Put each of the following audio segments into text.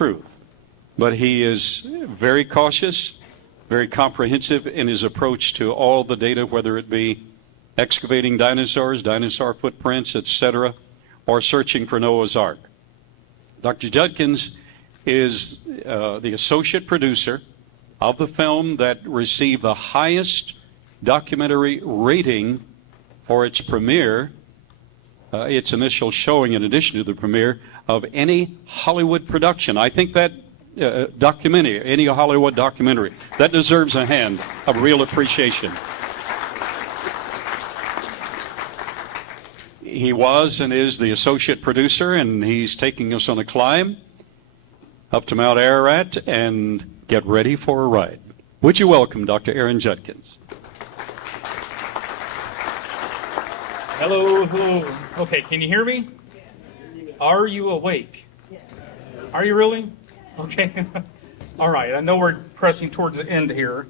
true. But he is very cautious, very comprehensive in his approach to all the data, whether it be excavating dinosaurs, dinosaur footprints, etc., or searching for Noah's Ark. Dr. Judkins is the associate producer of the film that received the highest documentary rating for its premiere, its initial showing in addition to the premiere, of any Hollywood production. I think that documentary, any Hollywood documentary, that deserves a hand of real appreciation. He was and is the associate producer, and he's taking us on a climb up to Mount Ararat, and get ready for a ride. Would you welcome Dr. Aaron Judkins? Hello, hello. Okay, can you hear me? Are you awake? Are you really? Okay. All right, I know we're pressing towards the end here.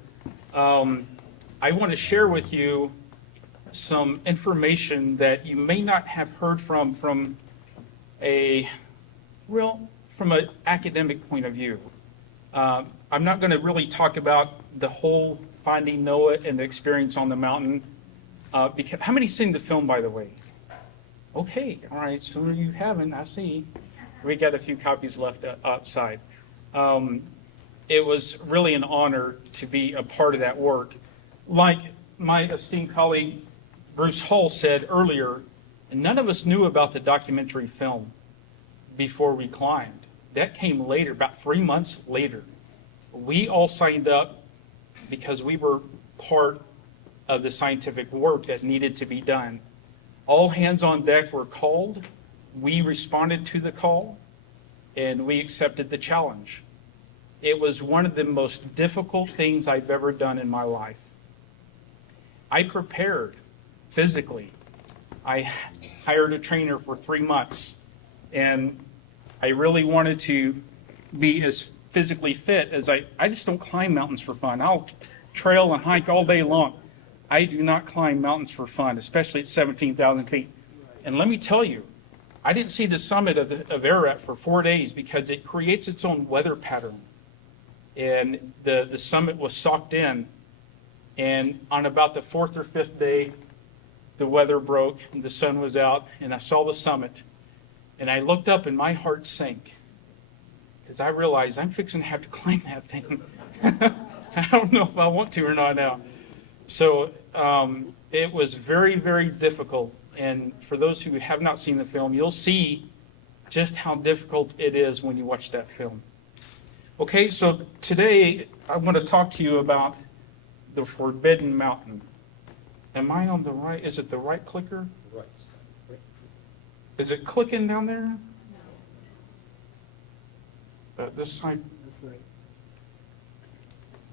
I want to share with you some information that you may not have heard from an academic point of view. I'm not going to really talk about the whole finding Noah and the experience on the mountain. Because how many seen the film, by the way? Okay, all right, some of you haven't, I see. We got a few copies left outside. It was really an honor to be a part of that work. Like my esteemed colleague Bruce Hall said earlier, none of us knew about the documentary film before we climbed. That came later, about 3 months later. We all signed up because we were part of the scientific work that needed to be done. All hands on deck were called. We responded to the call, and we accepted the challenge. It was one of the most difficult things I've ever done in my life. I prepared physically. I hired a trainer for 3 months, and I really wanted to be as physically fit as I just don't climb mountains for fun. I'll trail and hike all day long. I do not climb mountains for fun, especially at 17,000 feet. And let me tell you, I didn't see the summit of Ararat for 4 days because it creates its own weather pattern. And the summit was socked in. And on about the 4th or 5th day, the weather broke and the sun was out, and I saw the summit. And I looked up and my heart sank because I realized I'm fixing to have to climb that thing. I don't know if I want to or not now. So it was very, very difficult. And for those who have not seen the film, you'll see just how difficult it is when you watch that film. Okay, so today I want to talk to you about the Forbidden Mountain. Am I on the right? Is it the right clicker? Right. Is it clicking down there? This side? That's right.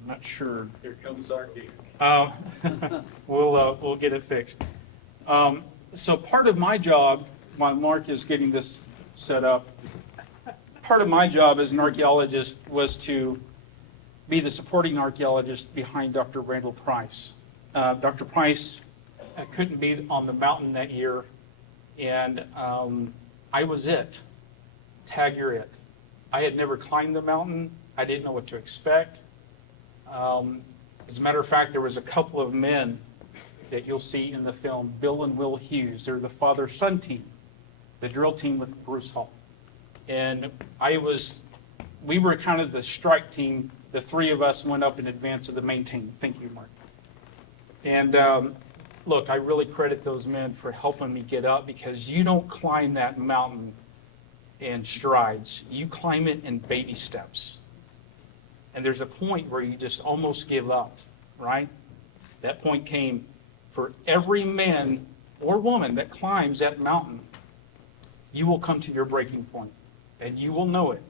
I'm not sure. Here comes Ark-A-Thon. We'll get it fixed. So part of my job, while Mark is getting this set up, part of my job as an archaeologist was to be the supporting archaeologist behind Dr. Randall Price. Dr. Price couldn't be on the mountain that year, and I was it. Tag, you're it. I had never climbed the mountain. I didn't know what to expect. As a matter of fact, there was a couple of men that you'll see in the film, Bill and Will Hughes. They're the father-son team, the drill team with Bruce Hall. And we were kind of the strike team. The three of us went up in advance of the main team. Thank you, Mark. And look, I really credit those men for helping me get up, because you don't climb that mountain in strides. You climb it in baby steps. And there's a point where you just almost give up, right? That point came for every man or woman that climbs that mountain. You will come to your breaking point, and you will know it.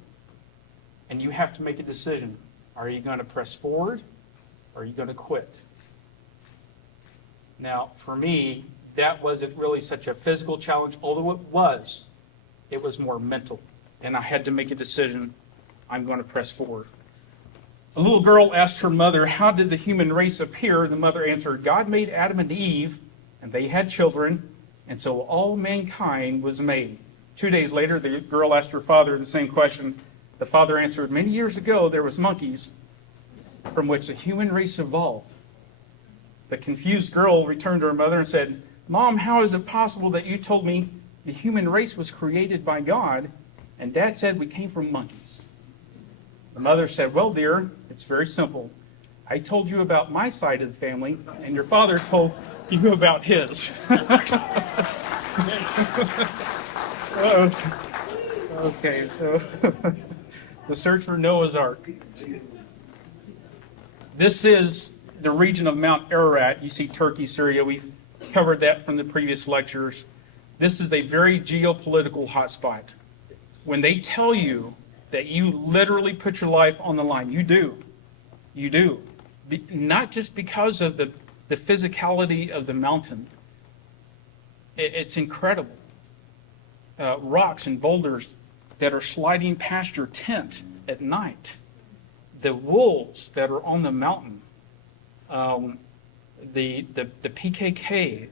And you have to make a decision. Are you going to press forward, or are you going to quit? Now, for me, that wasn't really such a physical challenge, although it was more mental. And I had to make a decision. I'm going to press forward. A little girl asked her mother, how did the human race appear? The mother answered, God made Adam and Eve, and they had children, and so all mankind was made. 2 days later, the girl asked her father the same question. The father answered, many years ago there was monkeys from which the human race evolved. The confused girl returned to her mother and said, Mom, how is it possible that you told me the human race was created by God and Dad said we came from monkeys? The mother said, well, dear, it's very simple. I told you about my side of the family, and your father told you about his. Okay, so the search for Noah's Ark. This is the region of Mount Ararat. You see Turkey, Syria. We've covered that from the previous lectures. This is a very geopolitical hotspot. When they tell you that you literally put your life on the line, you do. You do. Not just because of the physicality of the mountain. It's incredible. Rocks and boulders that are sliding past your tent at night. The wolves that are on the mountain. The PKK.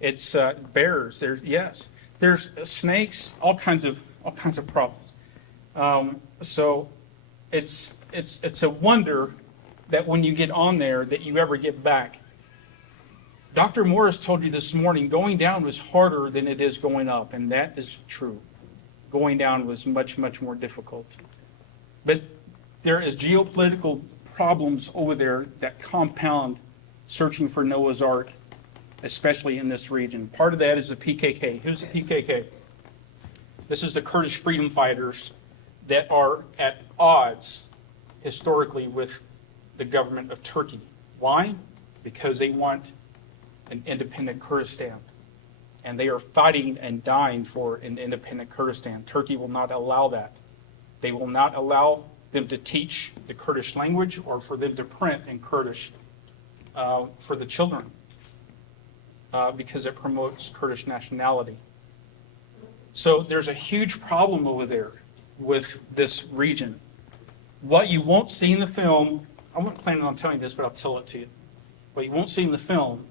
It's bears. There's snakes. All kinds of problems. So it's a wonder that when you get on there that you ever get back. Dr. Morris told you this morning going down was harder than it is going up, and that is true. Going down was much, much more difficult. But there is geopolitical problems over there that compound searching for Noah's Ark, especially in this region. Part of that is the PKK. Who's the PKK? This is the Kurdish freedom fighters that are at odds historically with the government of Turkey. Why? Because they want an independent Kurdistan. And they are fighting and dying for an independent Kurdistan. Turkey will not allow that. They will not allow them to teach the Kurdish language or for them to print in Kurdish for the children because it promotes Kurdish nationality. So there's a huge problem over there with this region. What you won't see in the film, I wasn't planning on telling you this, but I'll tell it to you. What you won't see in the film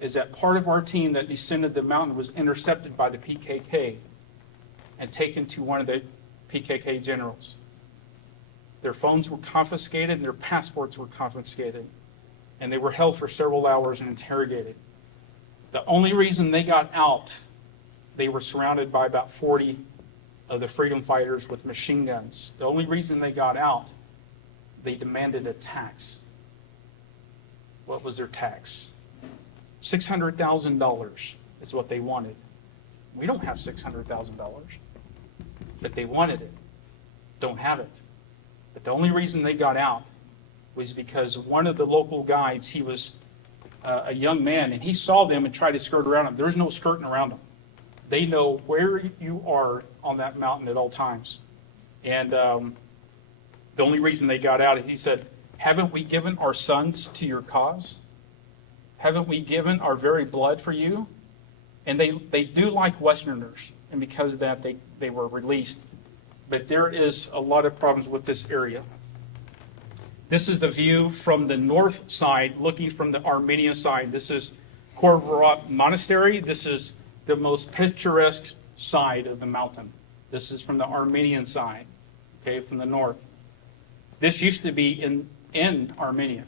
is that part of our team that descended the mountain was intercepted by the PKK and taken to one of the PKK generals. Their phones were confiscated and their passports were confiscated, and they were held for several hours and interrogated. The only reason they got out, they were surrounded by about 40 of the freedom fighters with machine guns. The only reason they got out, they demanded a tax. What was their tax? $600,000 is what they wanted. We don't have $600,000, but they wanted it. Don't have it. But the only reason they got out was because one of the local guides, he was a young man, and he saw them and tried to skirt around them. There's no skirting around them. They know where you are on that mountain at all times. And the only reason they got out is he said, haven't we given our sons to your cause? Haven't we given our very blood for you? And they do like Westerners, and because of that, they were released. But there is a lot of problems with this area. This is the view from the north side, looking from the Armenian side. This is Ararat Monastery. This is the most picturesque side of the mountain. This is from the Armenian side, okay, from the north. This used to be in Armenia.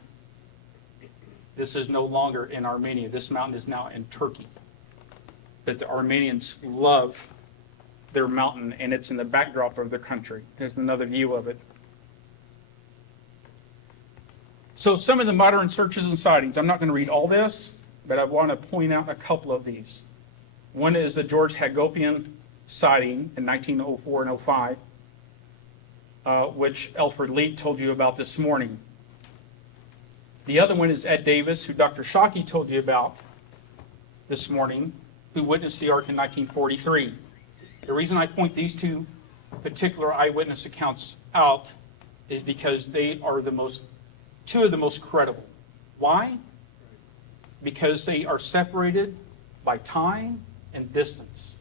This is no longer in Armenia. This mountain is now in Turkey. But the Armenians love their mountain, and it's in the backdrop of their country. There's another view of it. So some of the modern searches and sightings, I'm not going to read all this, but I want to point out a couple of these. One is the George Hagopian sighting in 1904 and 05, which Alfred Leet told you about this morning. The other one is Ed Davis, who Dr. Shockey told you about this morning, who witnessed the Ark in 1943. The reason I point these two particular eyewitness accounts out is because they are two of the most credible. Why? Because they are separated by time and distance.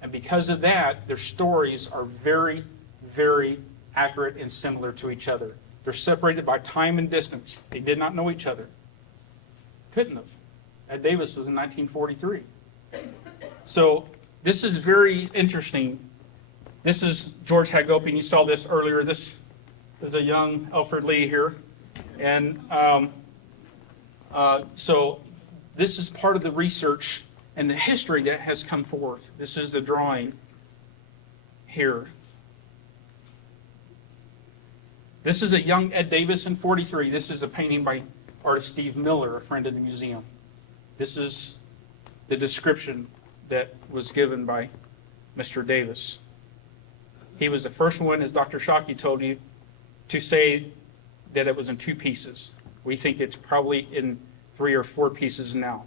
And because of that, their stories are very, very accurate and similar to each other. They're separated by time and distance. They did not know each other. Couldn't have. Ed Davis was in 1943. So this is very interesting This is George Hagopian. You saw this earlier. This is a young Alfred Lee here. And so this is part of the research and the history that has come forth. This is the drawing here. This is a young Ed Davis in 43. This is a painting by artist Steve Miller, a friend of the museum. This is the description that was given by Mr. Davis. He was the first one, as Dr. Shockey told you, to say that it was in 2 pieces. We think it's probably in 3 or 4 pieces now.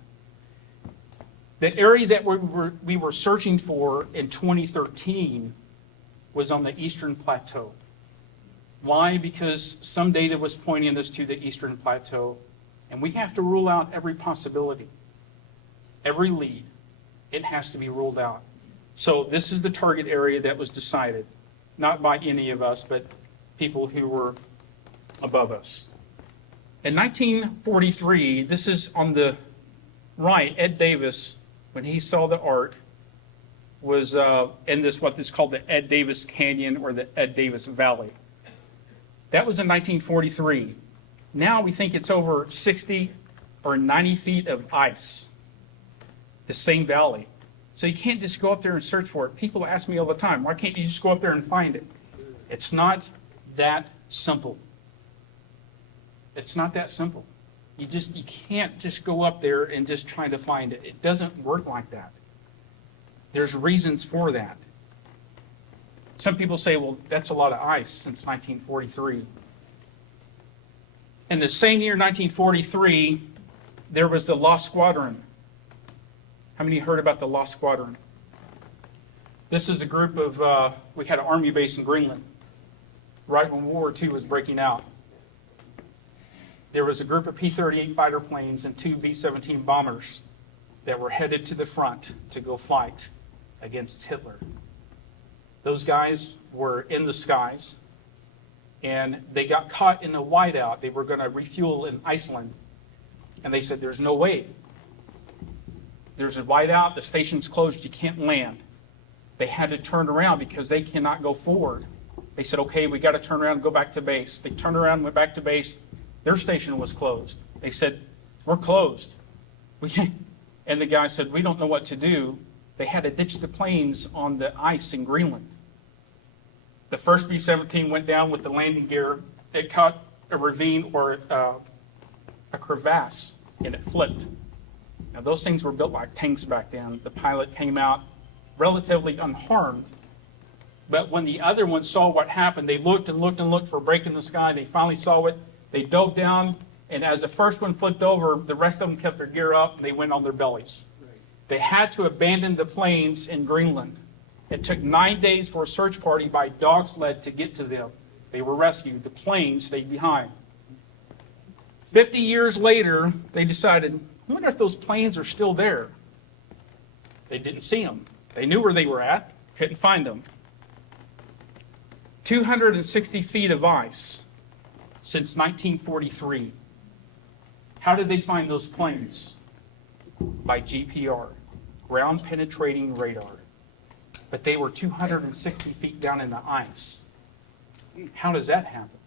The area that we were searching for in 2013 was on the Eastern Plateau. Why? Because some data was pointing us to the Eastern Plateau, and we have to rule out every possibility, every lead. It has to be ruled out. So this is the target area that was decided, not by any of us, but people who were above us. In 1943, this is on the right, Ed Davis, when he saw the Ark, was in this, what is called the Ed Davis Canyon or the Ed Davis Valley. That was in 1943. Now we think it's over 60 or 90 feet of ice, the same valley. So you can't just go up there and search for it. People ask me all the time, why can't you just go up there and find it? It's not that simple. It's not that simple. You can't just go up there and just try to find it. It doesn't work like that. There's reasons for that. Some people say, well, that's a lot of ice since 1943. In the same year, 1943, there was the Lost Squadron. How many heard about the Lost Squadron? This is a group of, we had an army base in Greenland, right when World War II was breaking out. There was a group of P-38 fighter planes and 2 B-17 bombers that were headed to the front to go fight against Hitler. Those guys were in the skies, and they got caught in a whiteout. They were going to refuel in Iceland, and they said, there's no way. There's a whiteout, the station's closed, you can't land. They had to turn around because they cannot go forward. They said, okay, we got to turn around and go back to base. They turned around and went back to base. Their station was closed. They said, we're closed. We can't. And the guy said, we don't know what to do. They had to ditch the planes on the ice in Greenland. The first B-17 went down with the landing gear. It caught a ravine or a crevasse, and it flipped. Now, those things were built like tanks back then. The pilot came out relatively unharmed. But when the other ones saw what happened, they looked and looked and looked for a break in the sky. They finally saw it. They dove down, and as the first one flipped over, the rest of them kept their gear up, and they went on their bellies. They had to abandon the planes in Greenland. It took 9 days for a search party by dog sled to get to them. They were rescued. The planes stayed behind. 50 years later, they decided, I wonder if those planes are still there. They didn't see them. They knew where they were at, couldn't find them. 260 feet of ice since 1943. How did they find those planes? By GPR, ground penetrating radar. But they were 260 feet down in the ice. How does that happen?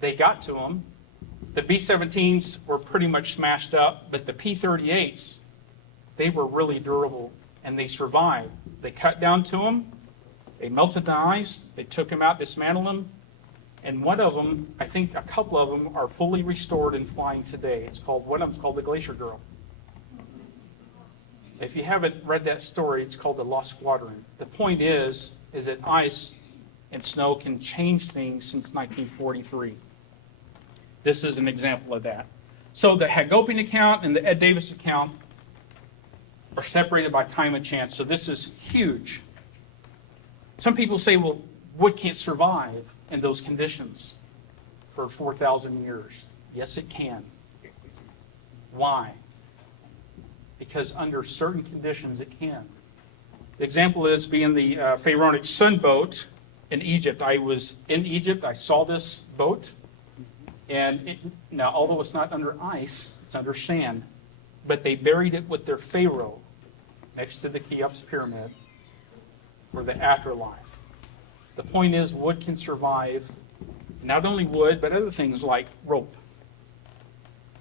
They got to them. The B-17s were pretty much smashed up, but the P-38s, they were really durable, and they survived. They cut down to them, they melted the ice, they took them out, dismantled them, and one of them, I think a couple of them, are fully restored and flying today. It's called, one of them's called the Glacier Girl. If you haven't read that story, it's called the Lost Squadron. The point is that ice and snow can change things since 1943. This is an example of that. So the Hagopian account and the Ed Davis account are separated by time and chance. So this is huge. Some people say, well, wood can't survive in those conditions for 4,000 years. Yes, it can. Why? Because under certain conditions, it can. The example is being the Pharaonic Sun boat in Egypt. I was in Egypt. I saw this boat. And now, although it's not under ice, it's under sand, but they buried it with their pharaoh next to the Cheops pyramid. for the afterlife. The point is, wood can survive not only wood, but other things like rope.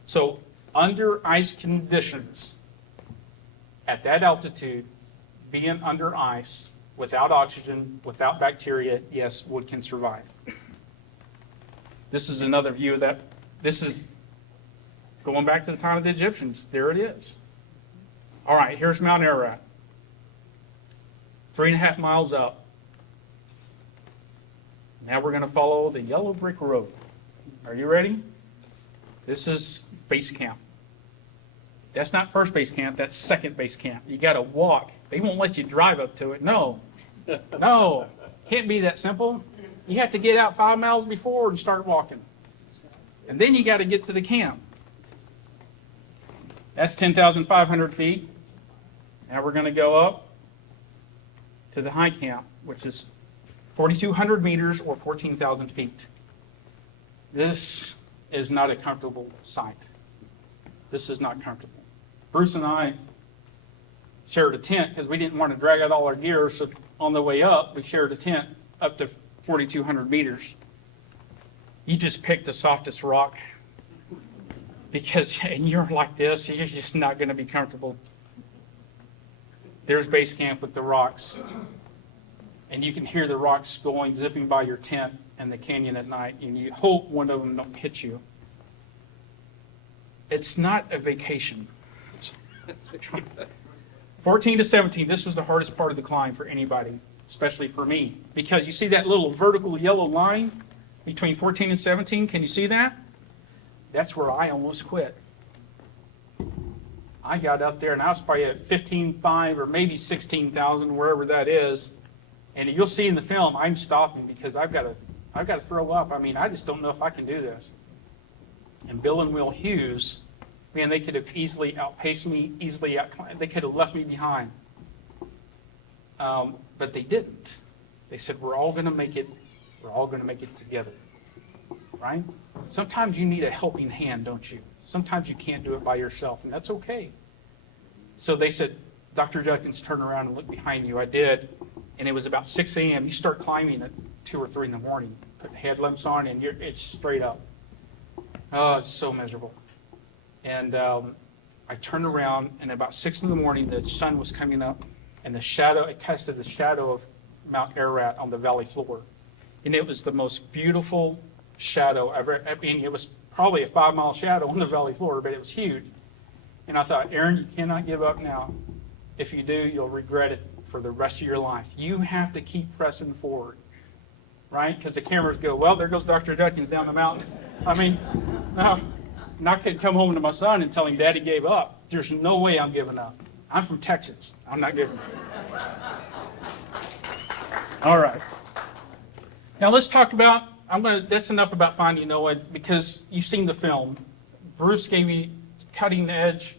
So under ice conditions, at that altitude, being under ice, without oxygen, without bacteria, yes, wood can survive. This is another view of that. This is going back to the time of the Egyptians. There it is. All right, here's Mount Ararat. 3.5 miles up. Now we're going to follow the yellow brick road. Are you ready? This is base camp. That's not first base camp, that's second base camp. You got to walk. They won't let you drive up to it. No. No. Can't be that simple. You have to get out 5 miles before and start walking. And then you got to get to the camp. That's 10,500 feet. Now we're going to go up to the high camp, which is 4,200 meters or 14,000 feet. This is not a comfortable sight. This is not comfortable. Bruce and I shared a tent because we didn't want to drag out all our gear. So on the way up, we shared a tent up to 4,200 meters. You just pick the softest rock because, and you're like this, you're just not going to be comfortable. There's base camp with the rocks. And you can hear the rocks going, zipping by your tent in the canyon at night, and you hope one of them don't hit you. It's not a vacation. 14 to 17, this was the hardest part of the climb for anybody, especially for me. Because you see that little vertical yellow line between 14 and 17? Can you see that? That's where I almost quit. I got up there and I was probably at 15,500 or maybe 16,000, wherever that is. And you'll see in the film, I'm stopping because I've got to throw up. I mean, I just don't know if I can do this. And Bill and Will Hughes, man, they could have easily outpaced me, they could have left me behind. But they didn't. They said, we're all going to make it. We're all going to make it together. Right? Sometimes you need a helping hand, don't you? Sometimes you can't do it by yourself, and that's okay. So they said, Dr. Judkins, turn around and look behind you. I did. And it was about 6 a.m. You start climbing at 2 or 3 in the morning. Put the headlamps on, and it's straight up. Oh, it's so miserable. And I turned around, and about 6 in the morning, the sun was coming up, and it casted the shadow of Mount Ararat on the valley floor. And it was the most beautiful shadow ever. I mean, it was probably a 5-mile shadow on the valley floor, but it was huge. And I thought, Aaron, you cannot give up now. If you do, you'll regret it for the rest of your life. You have to keep pressing forward, right? Because the cameras go, well, there goes Dr. Judkins down the mountain. I mean, no, I couldn't come home to my son and tell him Daddy gave up. There's no way I'm giving up. I'm from Texas. I'm not giving up. All right. Now let's talk about, that's enough about Finding Noah because you've seen the film. Bruce gave me cutting edge,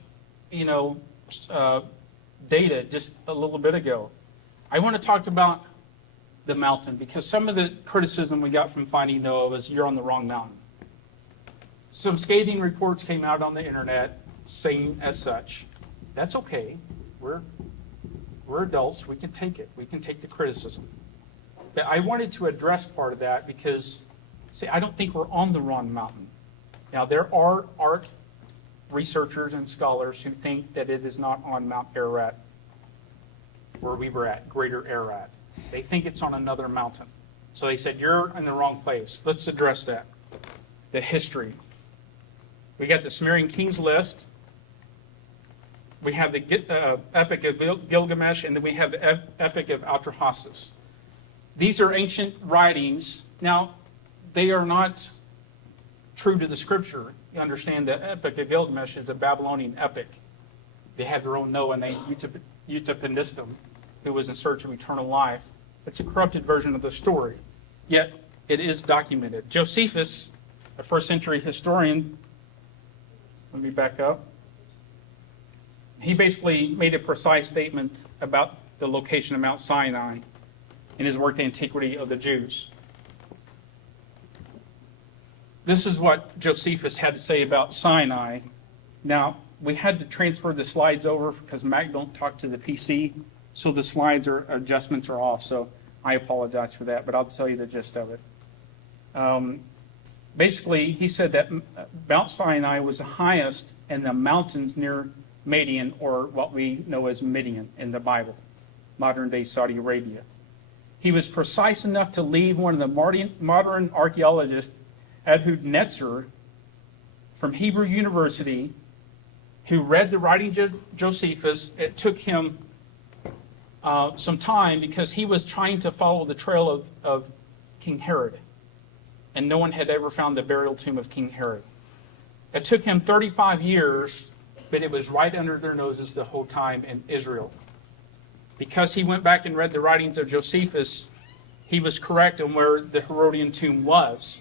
data just a little bit ago. I want to talk about the mountain because some of the criticism we got from Finding Noah was you're on the wrong mountain. Some scathing reports came out on the internet saying as such. That's okay. We're adults. We can take it. We can take the criticism. But I wanted to address part of that because, see, I don't think we're on the wrong mountain. Now, there are art researchers and scholars who think that it is not on Mount Ararat, where we were at, Greater Ararat. They think it's on another mountain. So they said, you're in the wrong place. Let's address that. The history. We got the Sumerian Kings list. We have the Epic of Gilgamesh, and then we have the Epic of Atrahasis. These are ancient writings. Now, they are not true to the scripture. You understand the Epic of Gilgamesh is a Babylonian epic. They have their own Noah named Utopianistum, who was in search of eternal life. It's a corrupted version of the story, yet it is documented. Josephus, a first century historian, let me back up. He basically made a precise statement about the location of Mount Sinai in his work, The Antiquity of the Jews. This is what Josephus had to say about Sinai. Now, we had to transfer the slides over because Mac don't talk to the PC, So the slides or adjustments are off, so I apologize for that, but I'll tell you the gist of it. Basically, he said that Mount Sinai was the highest in the mountains near Midian, or what we know as Midian in the Bible, modern-day Saudi Arabia. He was precise enough to leave one of the modern archaeologists, Ehud Netzer, from Hebrew University, who read the writings of Josephus. It took him some time because he was trying to follow the trail of King Herod. And no one had ever found the burial tomb of King Herod. It took him 35 years, but it was right under their noses the whole time in Israel. Because he went back and read the writings of Josephus, he was correct on where the Herodian tomb was.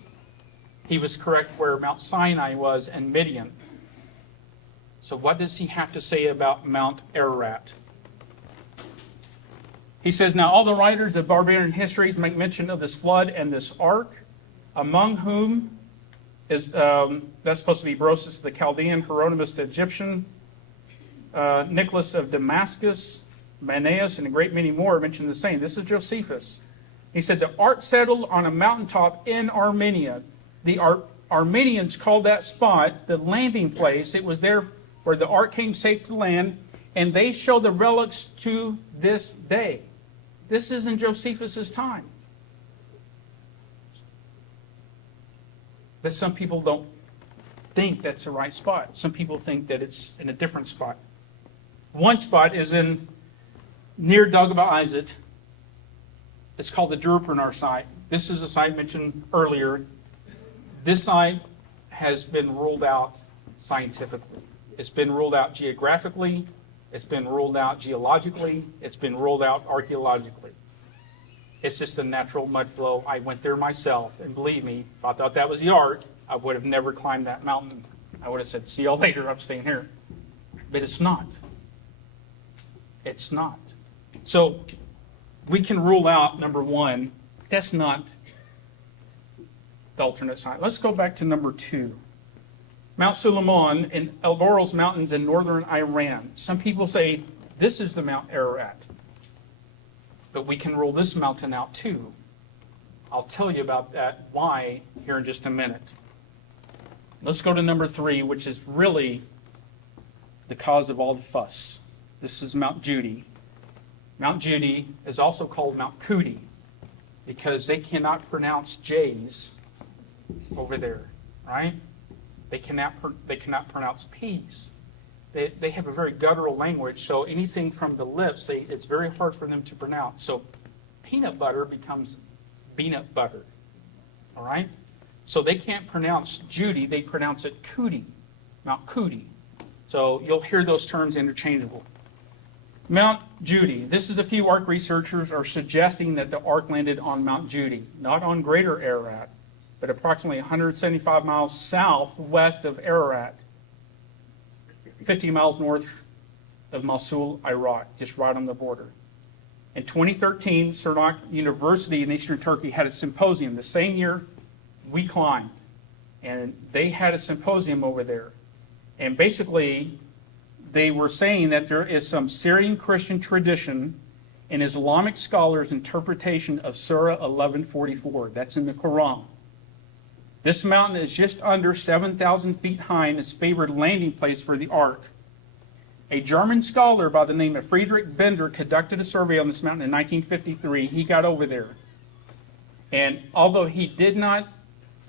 He was correct where Mount Sinai was and Midian. So what does he have to say about Mount Ararat? He says, now all the writers of barbarian histories make mention of this flood and this ark, among whom is, that's supposed to be Brosus the Chaldean, Hieronymus the Egyptian, Nicholas of Damascus, Maneus, and a great many more mention the same. This is Josephus. He said, the ark settled on a mountaintop in Armenia. The Armenians called that spot the landing place. It was there where the ark came safe to land, and they show the relics to this day. This is in Josephus' time. But some people don't think that's the right spot. Some people think that it's in a different spot. One spot is near Dagobah-Izet. It's called the Durpanar site. This is a site mentioned earlier. This site has been ruled out scientifically. It's been ruled out geographically. It's been ruled out geologically. It's been ruled out archaeologically. It's just a natural mud flow. I went there myself, and believe me, if I thought that was the ark, I would have never climbed that mountain. I would have said, see y'all later, I'm staying here. But it's not. It's not. So we can rule out, number one, that's not the alternate site. Let's go back to number two. Mount Suleiman in El Boros Mountains in northern Iran. Some people say this is the Mount Ararat. But we can rule this mountain out too. I'll tell you about that, why, here in just a minute. Let's go to number three, which is really the cause of all the fuss. This is Mount Judy. Mount Judy is also called Mount Cootie because they cannot pronounce J's over there, right? They cannot pronounce P's. They have a very guttural language, so anything from the lips, it's very hard for them to pronounce. So peanut butter becomes peanut butter, all right? So they can't pronounce Judy, they pronounce it Cootie, Mount Cootie. So you'll hear those terms interchangeable. Mount Judy. This is a few Ark researchers are suggesting that the Ark landed on Mount Judy, not on Greater Ararat, but approximately 175 miles southwest of Ararat, 50 miles north of Mosul, Iraq, just right on the border. In 2013, Cernak University in eastern Turkey had a symposium. The same year we climbed, and they had a symposium over there. And basically, they were saying that there is some Syrian Christian tradition in Islamic scholars' interpretation of Surah 1144. That's in the Quran. This mountain is just under 7,000 feet high and is a favored landing place for the Ark. A German scholar by the name of Friedrich Bender conducted a survey on this mountain in 1953. He got over there. And although he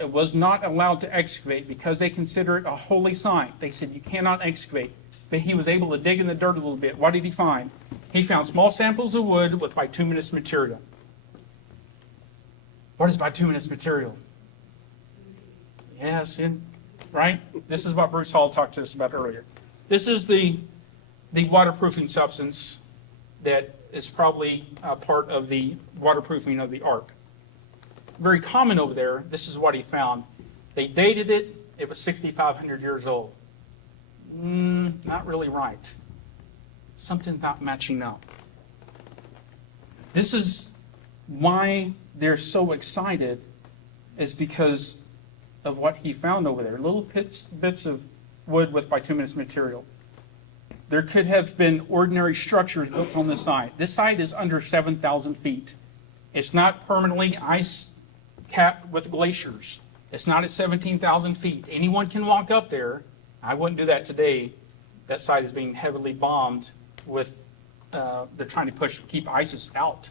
was not allowed to excavate because they consider it a holy site, they said you cannot excavate. But he was able to dig in the dirt a little bit. What did he find? He found small samples of wood with bituminous material. What is bituminous material? Yes, right? This is what Bruce Hall talked to us about earlier. This is the waterproofing substance that is probably a part of the waterproofing of the Ark. Very common over there. This is what he found. They dated it. It was 6,500 years old. Not really right. Something's not matching up. This is why they're so excited, is because of what he found over there. Little bits of wood with bituminous material. there could have been ordinary structures built on the site. This site is under 7,000 feet. It's not permanently ice capped with glaciers. It's not at 17,000 feet. Anyone can walk up there. I wouldn't do that today. That site is being heavily bombed with, they're trying to keep ISIS out.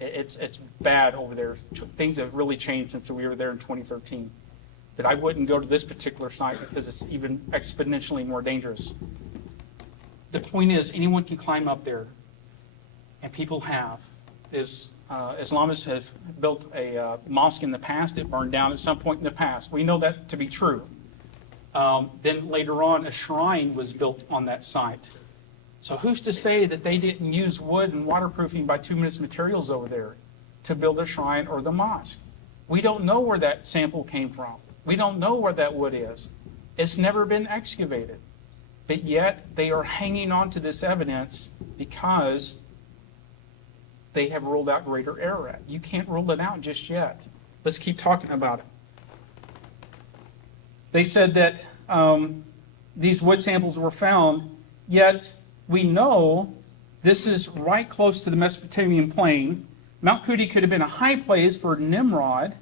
It's bad over there. Things have really changed since we were there in 2013. But I wouldn't go to this particular site because it's even exponentially more dangerous. The point is, anyone can climb up there, and people have. Islamists have built a mosque in the past. It burned down at some point in the past. We know that to be true. Then later on, a shrine was built on that site. So who's to say that they didn't use wood and waterproofing bituminous materials over there to build a shrine or the mosque? We don't know where that sample came from. We don't know where that wood is. It's never been excavated. But yet they are hanging on to this evidence because they have ruled out Greater Ararat. You can't rule it out just yet. Let's keep talking about it. They said that these wood samples were found, yet we know this is right close to the Mesopotamian plain. Mount Kuti could have been a high place for Nimrod,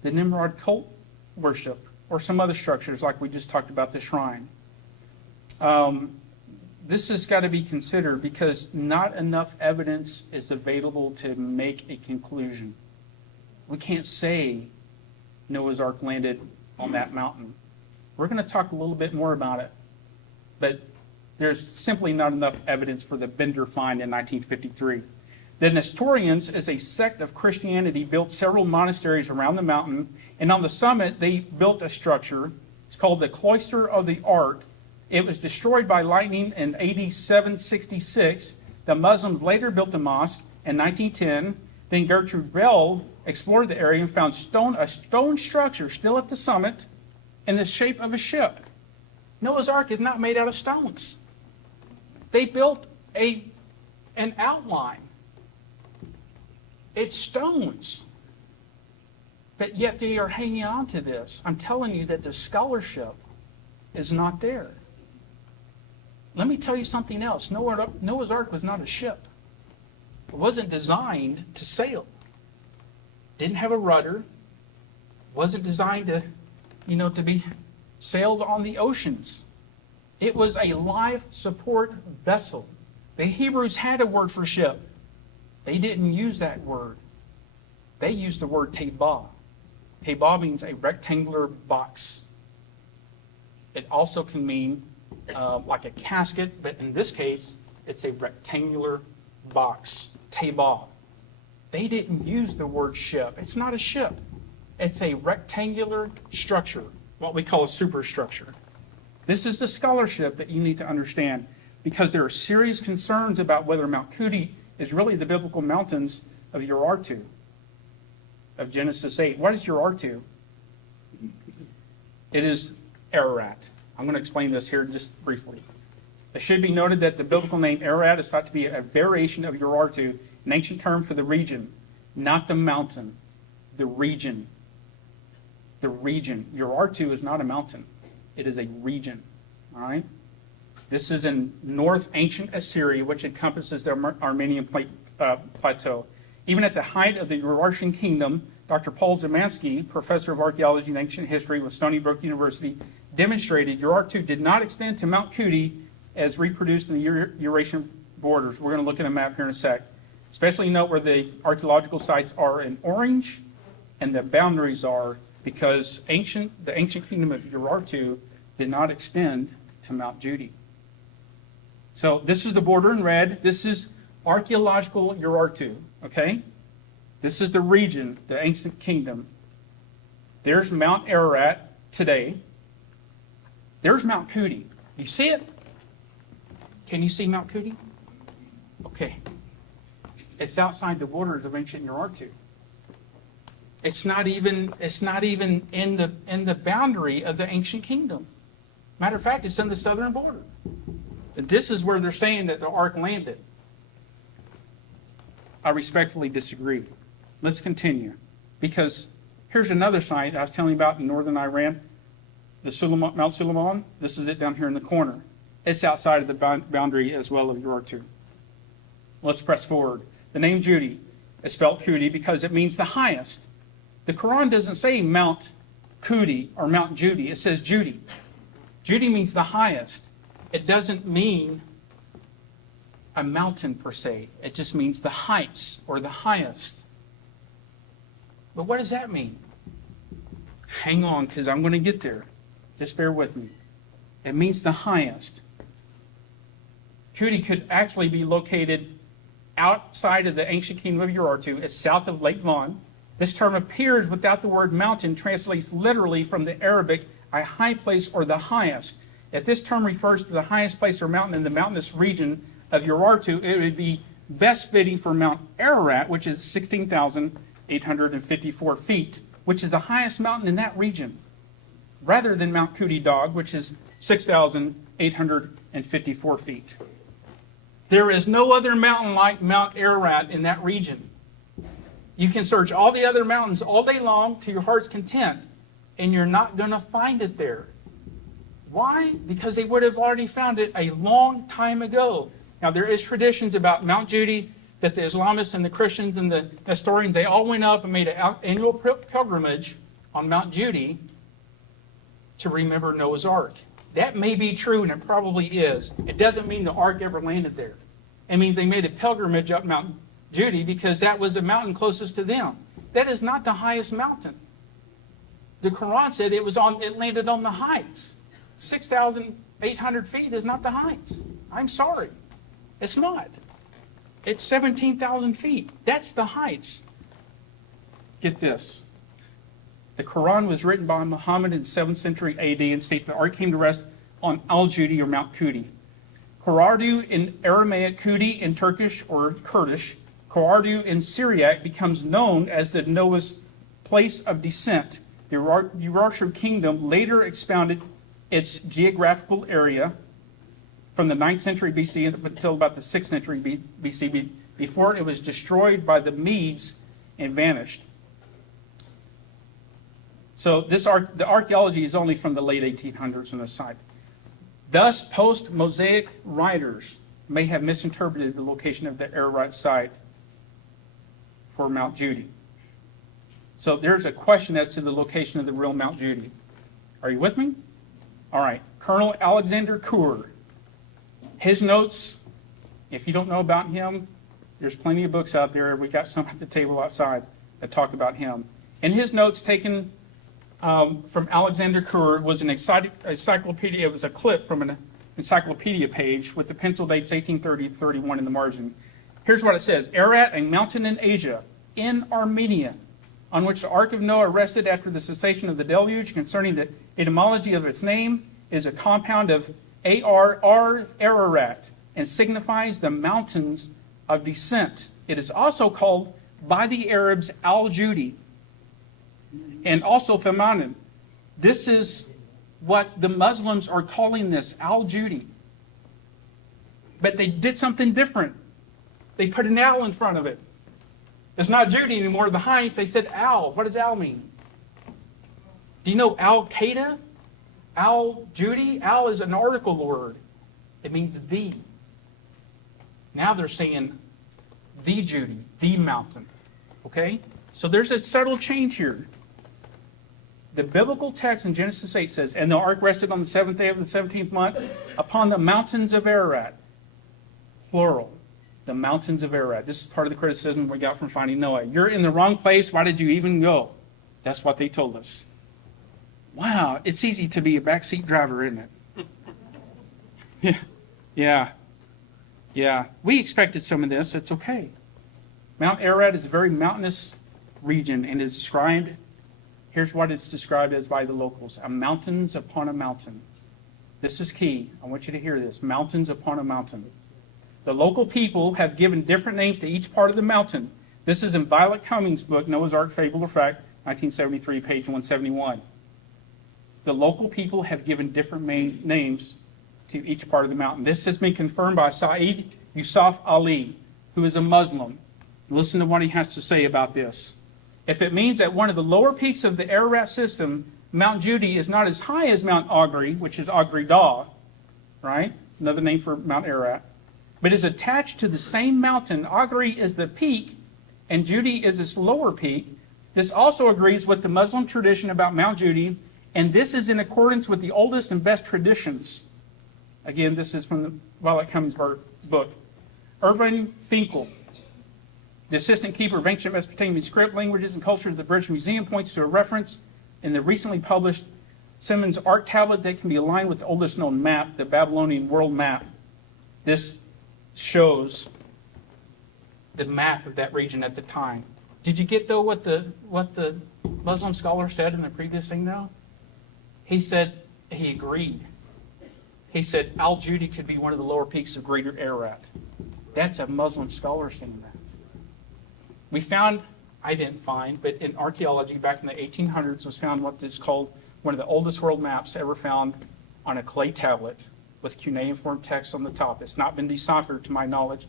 the Nimrod cult worship, or some other structures like we just talked about the shrine. This has got to be considered because not enough evidence is available to make a conclusion. We can't say Noah's Ark landed on that mountain. We're going to talk a little bit more about it, but there's simply not enough evidence for the Bender find in 1953. The Nestorians, as a sect of Christianity, built several monasteries around the mountain, and on the summit they built a structure. It's called the Cloister of the Ark. It was destroyed by lightning in AD 766. The Muslims later built the mosque in 1910. Then Gertrude Bell explored the area and found a stone structure still at the summit in the shape of a ship. Noah's Ark is not made out of stones. They built an outline. It's stones. But yet they are hanging on to this. I'm telling you that the scholarship is not there. Let me tell you something else. Noah's Ark was not a ship. It wasn't designed to sail. Didn't have a rudder. Wasn't designed to be sailed on the oceans. It was a life support vessel. The Hebrews had a word for ship. They didn't use that word. They used the word tebah. Tebah means a rectangular box. It also can mean like a casket, but in this case, it's a rectangular box. Tebah. They didn't use the word ship. It's not a ship. It's a rectangular structure, what we call a superstructure. This is the scholarship that you need to understand because there are serious concerns about whether Mount Kuti is really the biblical mountains of Urartu, of Genesis 8. What is Urartu? It is Ararat. I'm going to explain this here just briefly. It should be noted that the biblical name Ararat is thought to be a variation of Urartu, an ancient term for the region, not the mountain, the region. The region. Urartu is not a mountain. It is a region. All right? This is in North Ancient Assyria, which encompasses the Armenian Plateau. Even at the height of the Urartian kingdom, Dr. Paul Zemansky, professor of archaeology and ancient history with Stony Brook University, demonstrated Urartu did not extend to Mount Kuti as reproduced in the Eurasian borders. We're going to look at a map here in a sec. Especially note where the archaeological sites are in orange and the boundaries are, because the ancient kingdom of Urartu did not extend to Mount Judy. So this is the border in red. This is archaeological Urartu, okay? This is the region, the ancient kingdom. There's Mount Ararat today. There's Mount Kuti. You see it? Can you see Mount Kuti? Okay. It's outside the borders of ancient Urartu. It's not even in the boundary of the ancient kingdom. Matter of fact, it's in the southern border. This is where they're saying that the ark landed. I respectfully disagree. Let's continue. Because here's another site I was telling you about in northern Iran, the Mount Suleiman. This is it down here in the corner. It's outside of the boundary as well of Urartu. Let's press forward. The name Judy is spelled Cudi because it means the highest. The Quran doesn't say Mount Cudi or Mount Judy. It says Judy. Judy means the highest. It doesn't mean a mountain per se. It just means the heights or the highest. But what does that mean? Hang on, because I'm going to get there. Just bear with me. It means the highest. Cudi could actually be located outside of the ancient kingdom of Urartu. It's south of Lake Vaughan. This term appears without the word mountain, translates literally from the Arabic, a high place or the highest. If this term refers to the highest place or mountain in the mountainous region of Urartu, it would be best fitting for Mount Ararat, which is 16,854 feet, which is the highest mountain in that region, rather than Mount Cudi Dog, which is 6,854 feet. There is no other mountain like Mount Ararat in that region. You can search all the other mountains all day long to your heart's content, and you're not going to find it there. Why? Because they would have already found it a long time ago. Now, there is traditions about Mount Judy that the Islamists and the Christians and the historians, they all went up and made an annual pilgrimage on Mount Judy to remember Noah's Ark. That may be true, and it probably is. It doesn't mean the Ark ever landed there. It means they made a pilgrimage up Mount Judy because that was the mountain closest to them. That is not the highest mountain. The Quran said it landed on the heights. 6,800 feet is not the heights. I'm sorry. It's not. It's 17,000 feet. That's the heights. Get this. The Quran was written by Muhammad in the 7th century AD and states the Ark came to rest on Al-Judi or Mount Cudi. Korardu in Aramaic, Cudi in Turkish or Kurdish, Korardu in Syriac becomes known as the Noah's place of descent. The Urartu kingdom later expounded its geographical area from the 9th century BC until about the 6th century BC, before it was destroyed by the Medes and vanished. So the archaeology is only from the late 1800s on this site. Thus, post-Mosaic writers may have misinterpreted the location of the Ararat site for Mount Judy. So there's a question as to the location of the real Mount Judy. Are you with me? All right. Colonel Alexander Coeur. His notes, if you don't know about him, there's plenty of books out there. We got some at the table outside that talk about him. And his notes taken from Alexander Coeur was an encyclopedia. It was a clip from an encyclopedia page with the pencil dates 1830 to 31 in the margin. Here's what it says. Ararat, a mountain in Asia, in Armenia, on which the Ark of Noah rested after the cessation of the deluge, concerning the etymology of its name, is a compound of Ararat, and signifies the mountains of descent. It is also called by the Arabs Al-Judi, and also Thamanim. This is what the Muslims are calling this, Al-Judi. But they did something different. They put an Al in front of it. It's not Judy anymore. The heights, they said Al. What does Al mean? Do you know Al-Qaeda? Al-Judi? Al is an article word. It means the. Now they're saying the Judy, the mountain. Okay? So there's a subtle change here. The biblical text in Genesis 8 says, and the ark rested on the 7th day of the 17th month upon the mountains of Ararat. Plural. The mountains of Ararat. This is part of the criticism we got from Finding Noah. You're in the wrong place. Why did you even go? That's what they told us. Wow, it's easy to be a backseat driver, isn't it? Yeah. We expected some of this. It's okay. Mount Ararat is a very mountainous region and is described. Here's what it's described as by the locals. A mountains upon a mountain. This is key. I want you to hear this. Mountains upon a mountain. The local people have given different names to each part of the mountain. This is in Violet Cummings' book, Noah's Ark, Fable or Fact, 1973, page 171. The local people have given different names to each part of the mountain. This has been confirmed by Saeed Yusuf Ali, who is a Muslim. Listen to what he has to say about this. If it means that one of the lower peaks of the Ararat system, Mount Judy, is not as high as Mount Agri, which is Agri Daw, right? another name for Mount Ararat, but is attached to the same mountain. Agri is the peak, and Judi is its lower peak. This also agrees with the Muslim tradition about Mount Judi, and this is in accordance with the oldest and best traditions. Again, this is from the Violet Cummings' book. Irving Finkel, the assistant keeper of ancient Mesopotamian script, languages, and culture at the British Museum, points to a reference in the recently published Simmons Art tablet that can be aligned with the oldest known map, the Babylonian world map. This shows the map of that region at the time. Did you get, though, what the Muslim scholar said in the previous thing, though? He said he agreed. He said Al-Judi could be one of the lower peaks of Greater Ararat. That's a Muslim scholar saying that. We found, I didn't find, but in archaeology back in the 1800s was found what is called one of the oldest world maps ever found on a clay tablet with cuneiform text on the top. It's not been deciphered to my knowledge.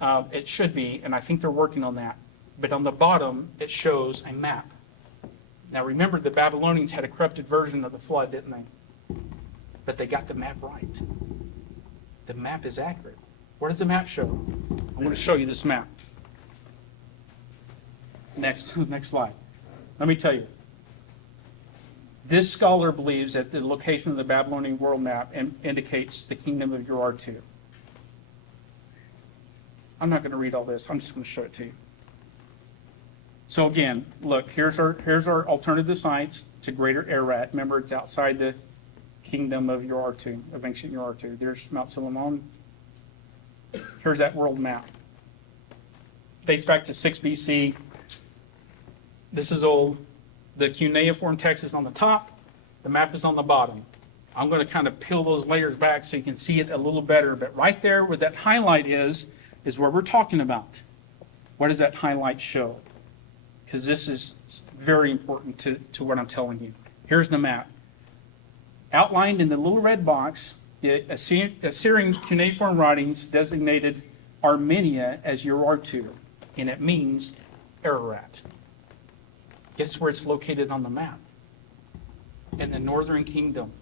It should be, and I think they're working on that. But on the bottom, it shows a map. Now remember, the Babylonians had a corrupted version of the flood, didn't they? But they got the map right. The map is accurate. What does the map show? I'm going to show you this map. Next slide. Let me tell you. This scholar believes that the location of the Babylonian world map indicates the kingdom of Urartu. I'm not going to read all this. I'm just going to show it to you. So again, look, here's our alternative sites to Greater Ararat. Remember, it's outside the kingdom of Urartu, of ancient Urartu. There's Mount Suleiman. Here's that world map. Dates back to 6 BC. This is old. The cuneiform text is on the top. The map is on the bottom. I'm going to kind of peel those layers back so you can see it a little better. But right there where that highlight is where we're talking about. What does that highlight show? Because this is very important to what I'm telling you. Here's the map. Outlined in the little red box, Assyrian cuneiform writings designated Armenia as Urartu, and it means Ararat. Guess where it's located on the map? In the northern kingdom.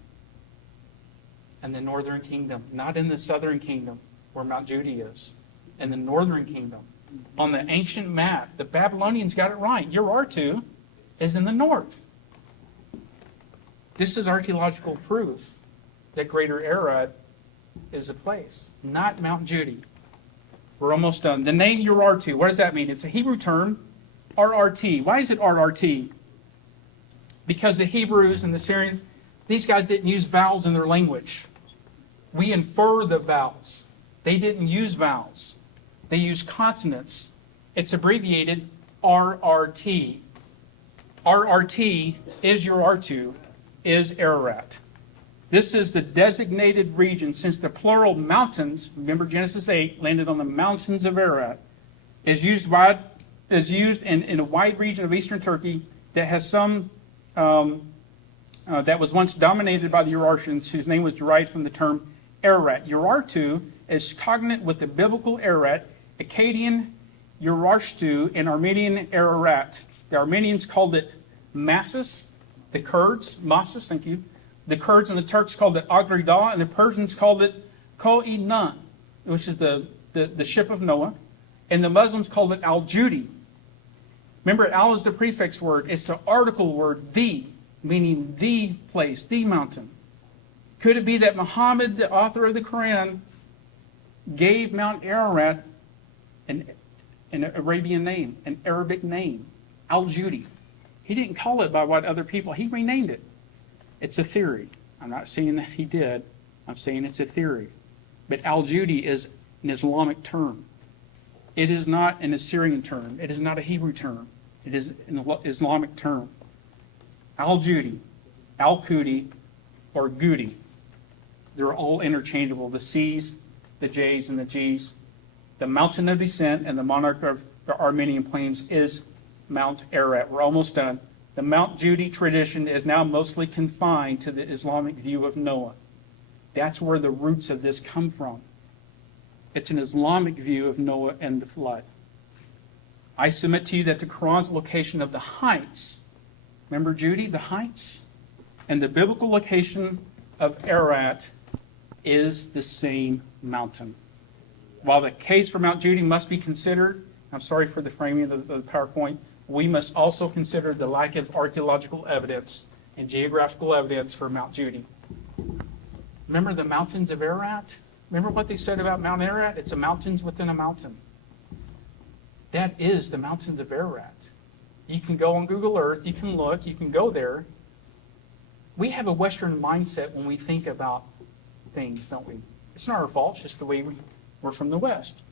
In the northern kingdom, not in the southern kingdom where Mount Judi is. In the northern kingdom. On the ancient map, the Babylonians got it right. Urartu is in the north. This is archaeological proof that Greater Ararat is a place, not Mount Judi. We're almost done. The name Urartu, what does that mean? It's a Hebrew term, RRT. Why is it RRT? Because the Hebrews and the Syrians, these guys didn't use vowels in their language. We infer the vowels. They didn't use vowels. They used consonants. It's abbreviated RRT. RRT is Urartu, is Ararat. This is the designated region since the plural mountains, remember Genesis 8, landed on the mountains of Ararat, is used in a wide region of eastern Turkey that has some, that was once dominated by the Urartians, whose name was derived from the term Ararat. Urartu is cognate with the biblical Ararat, Akkadian Urartu, and Armenian Ararat. The Armenians called it Massus, the Kurds, Massus, thank you. The Kurds and the Turks called it Agri-Dah, and the Persians called it Ko-i-Nun, which is the ship of Noah, and the Muslims called it Al-Judi. Remember, Al is the prefix word. It's the article word, the, meaning the place, the mountain. Could it be that Muhammad, the author of the Quran, gave Mount Ararat an Arabian name, an Arabic name, Al-Judi? He didn't call it by what other people, he renamed it. It's a theory. I'm not saying that he did. I'm saying it's a theory. But Al-Judi is an Islamic term. It is not an Assyrian term. It is not a Hebrew term. It is an Islamic term. Al-Judi, Al-Qudi, or Gudi. They're all interchangeable. The C's, the J's, and the G's. The mountain of descent and the monarch of the Armenian plains is Mount Ararat. We're almost done. The Mount Judi tradition is now mostly confined to the Islamic view of Noah. That's where the roots of this come from. It's an Islamic view of Noah and the flood. I submit to you that the Quran's location of the heights, remember Judi, the heights, and the biblical location of Ararat is the same mountain. While the case for Mount Judy must be considered, I'm sorry for the framing of the PowerPoint, we must also consider the lack of archaeological evidence and geographical evidence for Mount Judy. Remember the mountains of Ararat? Remember what they said about Mount Ararat? It's a mountains within a mountain. That is the mountains of Ararat. You can go on Google Earth, you can look, you can go there. We have a Western mindset when we think about things, don't we? It's not our fault, it's just the way we're from the West.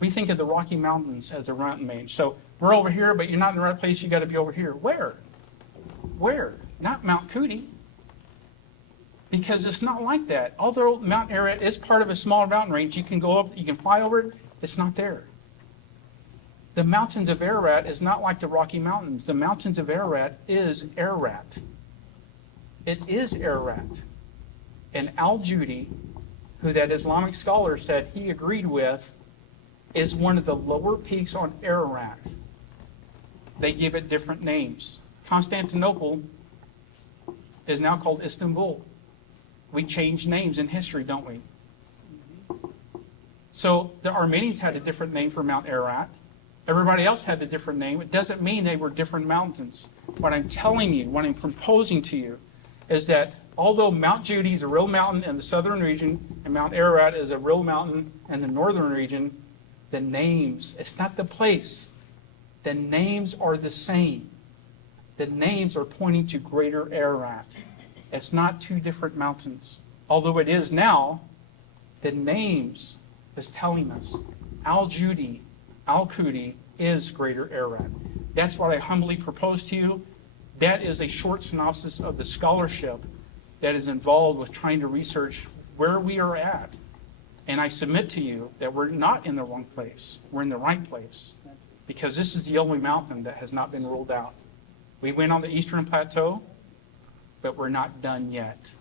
We think of the Rocky Mountains as a mountain range. So we're over here, but you're not in the right place, you got to be over here. Where? Where? Not Mount Cootie. Because it's not like that. Although Mount Ararat is part of a smaller mountain range, you can go up, you can fly over it, it's not there. The mountains of Ararat is not like the Rocky Mountains. The mountains of Ararat is Ararat. It is Ararat. And Al-Judi, who that Islamic scholar said he agreed with, is one of the lower peaks on Ararat. They give it different names. Constantinople is now called Istanbul. We change names in history, don't we? So the Armenians had a different name for Mount Ararat. Everybody else had a different name. It doesn't mean they were different mountains. What I'm telling you, what I'm proposing to you, is that although Mount Judy is a real mountain in the southern region, and Mount Ararat is a real mountain in the northern region, the names, it's not the place. The names are the same. The names are pointing to Greater Ararat. It's not two different mountains. Although it is now, the names is telling us Al-Judi, Al-Qudi is Greater Ararat. That's what I humbly propose to you. That is a short synopsis of the scholarship that is involved with trying to research where we are at. And I submit to you that we're not in the wrong place. We're in the right place. Because this is the only mountain that has not been ruled out. We went on the Eastern Plateau, but we're not done yet.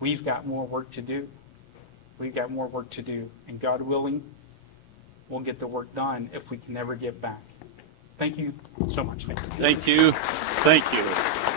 We've got more work to do. We've got more work to do. And God willing, we'll get the work done if we can never get back. Thank you so much. Thank you. Thank you.